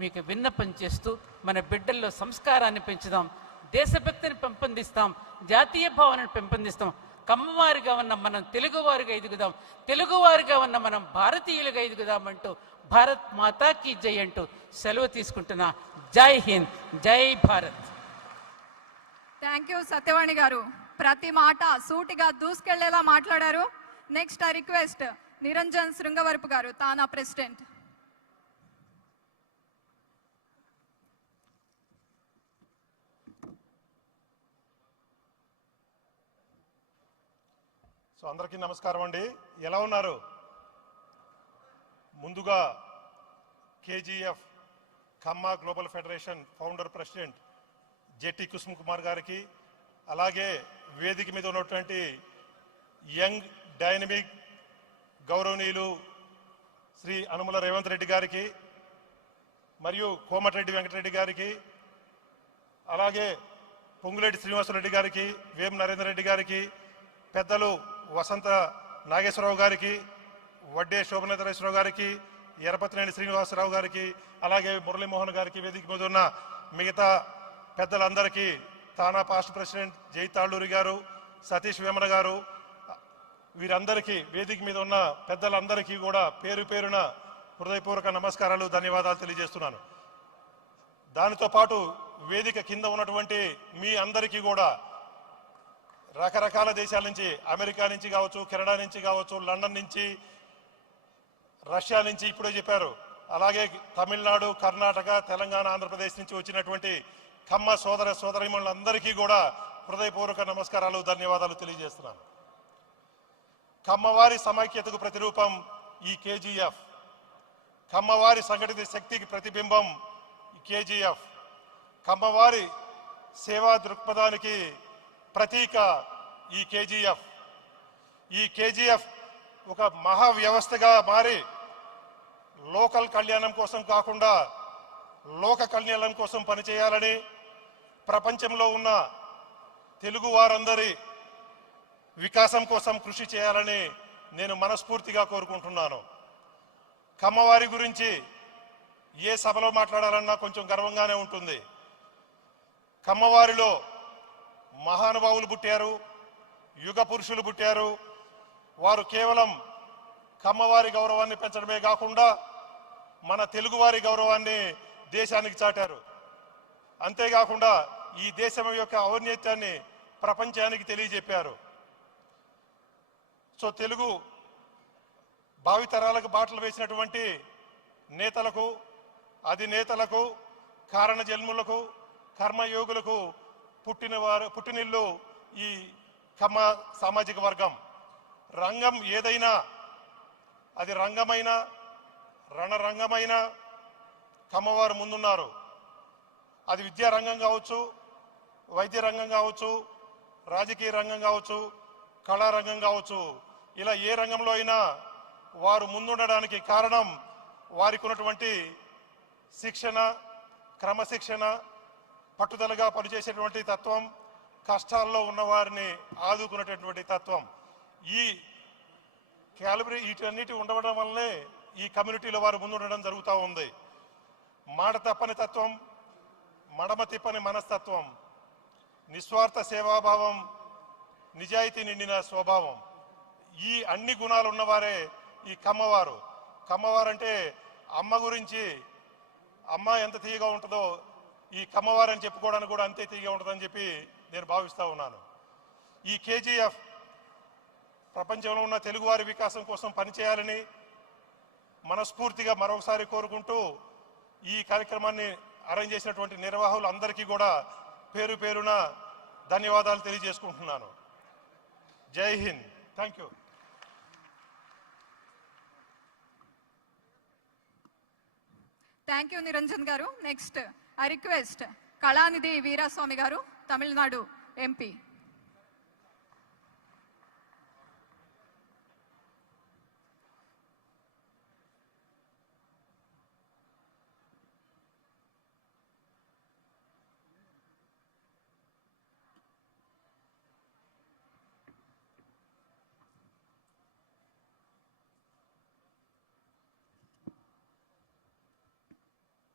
మీకు విన్నపం చేస్తూ మన బిడ్డల్లో సంస్కారాన్ని పెంచుదాం, దేశభక్తిని పెంపొందిస్తాం, జాతీయ భావనను పెంపొందిస్తాం. కమ్మవారిగా ఉన్న మనం తెలుగువారిగా ఎదుగుదాం, తెలుగువారిగా ఉన్న మనం భారతీయులుగా ఎదుగుదామంటూ భారత్ మాతాకి జై అంటూ సెలవు తీసుకుంటున్నా. జై హింద్, జై భారత్. థ్యాంక్ యూ సత్యవాణి గారు. ప్రతి మాట సూటిగా దూసుకెళ్లేలా మాట్లాడారు. Next I request Niranjan Srungavarapu గారు, తానా ప్రెసిడెంట్. సో అందరికీ నమస్కారం అండి. ఎలా ఉన్నారు? ముందుగా KGF Kamma global federation founder president Jetti Kusum Kumar గారికి, అలాగే వేదిక మీద ఉన్నటువంటి యంగ్ డైనమిక్ గౌరవనీయులు శ్రీ అనుముల రేవంత్ రెడ్డి గారికి, మరియు కోమటిరెడ్డి వెంకటరెడ్డి గారికి, అలాగే పొంగులేటి శ్రీనివాసరెడ్డి గారికి, వేం నరేందర్ రెడ్డి గారికి, పెద్దలు వసంత నాగేశ్వరరావు గారికి, వడ్డే శోభనేశ్వరరావు గారికి, ఎరపతినేని శ్రీనివాసరావు గారికి, అలాగే మురళీమోహన్ గారికి, వేదిక మీద ఉన్న మిగతా పెద్దలందరికీ, తానా పాస్ట్ ప్రెసిడెంట్ జై తాళ్ళూరి గారు, సతీష్ వేమన గారు, వీరందరికీ, వేదిక మీద ఉన్న పెద్దలందరికీ కూడా పేరు పేరున హృదయపూర్వక నమస్కారాలు, ధన్యవాదాలు తెలియజేస్తున్నాను. దానితో పాటు వేదిక కింద ఉన్నటువంటి మీ అందరికీ కూడా రకరకాల దేశాల నుంచి, అమెరికా నుంచి కావచ్చు, కెనడా నుంచి కావచ్చు, లండన్ నుంచి, రష్యా నుంచి ఇప్పుడే చెప్పారు, అలాగే తమిళనాడు, కర్ణాటక, తెలంగాణ, ఆంధ్రప్రదేశ్ నుంచి వచ్చినటువంటి ఖమ్మ సోదర సోదరీమణులందరికీ కూడా హృదయపూర్వక నమస్కారాలు, ధన్యవాదాలు తెలియజేస్తున్నాను. కమ్మవారి సమైక్యతకు ప్రతిరూపం ఈ కేజీఎఫ్, కమ్మవారి సంఘటిత శక్తికి ప్రతిబింబం ఈ కేజీఎఫ్, కమ్మవారి సేవా దృక్పథానికి ప్రతీక ఈ కేజీఎఫ్. ఈ కేజీఎఫ్ ఒక మహా వ్యవస్థగా మారి లోకల్ కళ్యాణం కోసం కాకుండా లోక కళ్యాణం కోసం పనిచేయాలని, ప్రపంచంలో ఉన్న తెలుగు వారందరి వికాసం కోసం కృషి చేయాలని నేను మనస్ఫూర్తిగా కోరుకుంటున్నాను. కమ్మవారి గురించి ఏ సభలో మాట్లాడాలన్నా కొంచెం గర్వంగానే ఉంటుంది. కమ్మవారిలో మహానుభావులు పుట్టారు, యుగ పురుషులు పుట్టారు. వారు కేవలం కమ్మవారి గౌరవాన్ని పెంచడమే కాకుండా మన తెలుగువారి గౌరవాన్ని దేశానికి చాటారు. అంతేకాకుండా ఈ దేశం యొక్క ఔన్నత్యాన్ని ప్రపంచానికి తెలియజెప్పారు. సో తెలుగు భావితరాలకు బాటలు వేసినటువంటి నేతలకు, అధినేతలకు, కారణ జన్ములకు, కర్మయోగులకు పుట్టినిల్లు ఈ కమ్మ సామాజిక వర్గం. రంగం ఏదైనా, అది రంగమైన రణరంగమైన కమ్మవారు ముందున్నారు. అది విద్యా రంగం కావచ్చు, వైద్య రంగం కావచ్చు, రాజకీయ రంగం కావచ్చు, కళారంగం కావచ్చు, ఇలా ఏ రంగంలో అయినా వారు ముందుండడానికి కారణం వారికి ఉన్నటువంటి శిక్షణ, క్రమశిక్షణ, పట్టుదలగా పనిచేసేటువంటి తత్వం, కష్టాల్లో ఉన్న వారిని ఆదుకునేటటువంటి తత్వం. ఈ క్యాలిబరీ వీటన్నిటి ఉండడం వల్లనే ఈ కమ్యూనిటీలో వారు ముందుండడం జరుగుతూ ఉంది. మాట తప్పని తత్వం, మడమ తిప్పని మనస్తత్వం, నిస్వార్థ సేవాభావం, నిజాయితీ నిండిన స్వభావం, ఈ అన్ని గుణాలు ఉన్నవారే ఈ కమ్మవారు. కమ్మవారంటే అమ్మ గురించి, అమ్మ ఎంత తీయగా ఉంటుందో ఈ కమ్మవారని చెప్పుకోవడానికి కూడా అంతే తీయగా ఉంటుందని చెప్పి నేను భావిస్తూ ఉన్నాను. ఈ కేజీఎఫ్ ప్రపంచంలో ఉన్న తెలుగువారి వికాసం కోసం పనిచేయాలని మనస్ఫూర్తిగా మరొకసారి కోరుకుంటూ, ఈ కార్యక్రమాన్ని అరేంజ్ చేసినటువంటి నిర్వాహకులు అందరికీ కూడా పేరు పేరున ధన్యవాదాలు తెలియజేసుకుంటున్నాను. జై Hind. Thank you. Thank you Niranjan గారు. Next I request Kalanithi Veeraswamy గారు, తమిళనాడు ఎంపీ.